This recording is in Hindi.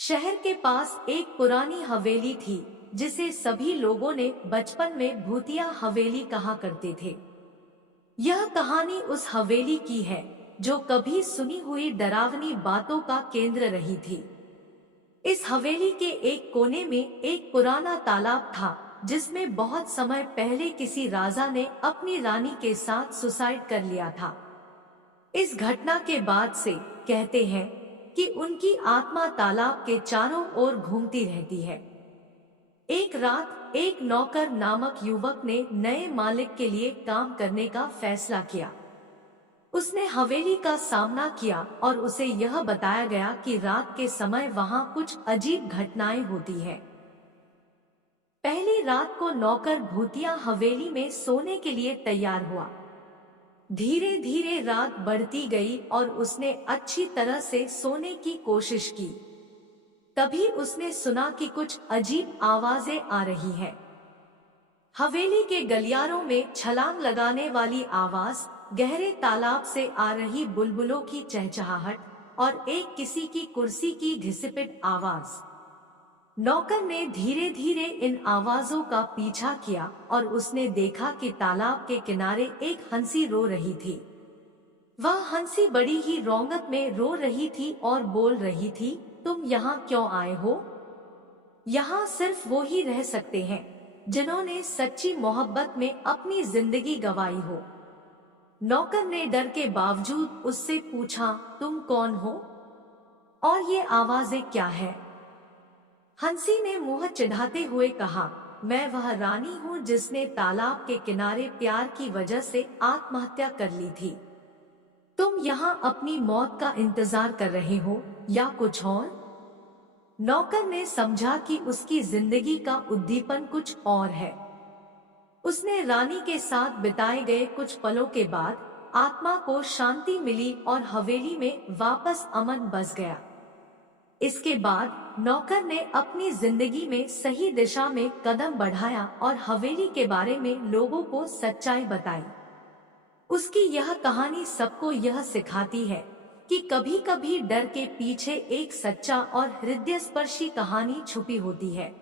शहर के पास एक पुरानी हवेली थी जिसे सभी लोगों ने बचपन में भूतिया हवेली कहा करते थे। यह कहानी उस हवेली की है जो कभी सुनी हुई डरावनी बातों का केंद्र रही थी। इस हवेली के एक कोने में एक पुराना तालाब था जिसमें बहुत समय पहले किसी राजा ने अपनी रानी के साथ सुसाइड कर लिया था। इस घटना के बाद से कहते हैं कि उनकी आत्मा तालाब के चारों ओर घूमती रहती है। एक रात एक नौकर नामक युवक ने नए मालिक के लिए काम करने का फैसला किया। उसने हवेली का सामना किया और उसे यह बताया गया कि रात के समय वहां कुछ अजीब घटनाएं होती हैं। पहली रात को नौकर भूतिया हवेली में सोने के लिए तैयार हुआ। धीरे धीरे रात बढ़ती गई और उसने अच्छी तरह से सोने की कोशिश की। तभी उसने सुना कि कुछ अजीब आवाजें आ रही हैं। हवेली के गलियारों में छलांग लगाने वाली आवाज, गहरे तालाब से आ रही बुलबुलों की चहचहाहट और एक किसी की कुर्सी की घिसपिट आवाज। नौकर ने धीरे धीरे इन आवाजों का पीछा किया और उसने देखा कि तालाब के किनारे एक हंसी रो रही थी। वह हंसी बड़ी ही रौनक में रो रही थी और बोल रही थी, तुम यहाँ क्यों आए हो? यहाँ सिर्फ वो ही रह सकते हैं जिन्होंने सच्ची मोहब्बत में अपनी जिंदगी गंवाई हो। नौकर ने डर के बावजूद उससे पूछा, तुम कौन हो और ये आवाजें क्या है? हंसी ने मुंह चिढ़ाते हुए कहा, मैं वह रानी हूँ जिसने तालाब के किनारे प्यार की वजह से आत्महत्या कर ली थी। तुम यहाँ अपनी मौत का इंतजार कर रहे हो या कुछ और? नौकर ने समझा कि उसकी जिंदगी का उद्दीपन कुछ और है। उसने रानी के साथ बिताए गए कुछ पलों के बाद आत्मा को शांति मिली और हवेली में वापस अमन बस गया। इसके बाद नौकर ने अपनी जिंदगी में सही दिशा में कदम बढ़ाया और हवेली के बारे में लोगों को सच्चाई बताई। उसकी यह कहानी सबको यह सिखाती है कि कभी-कभी डर के पीछे एक सच्चा और हृदयस्पर्शी कहानी छुपी होती है।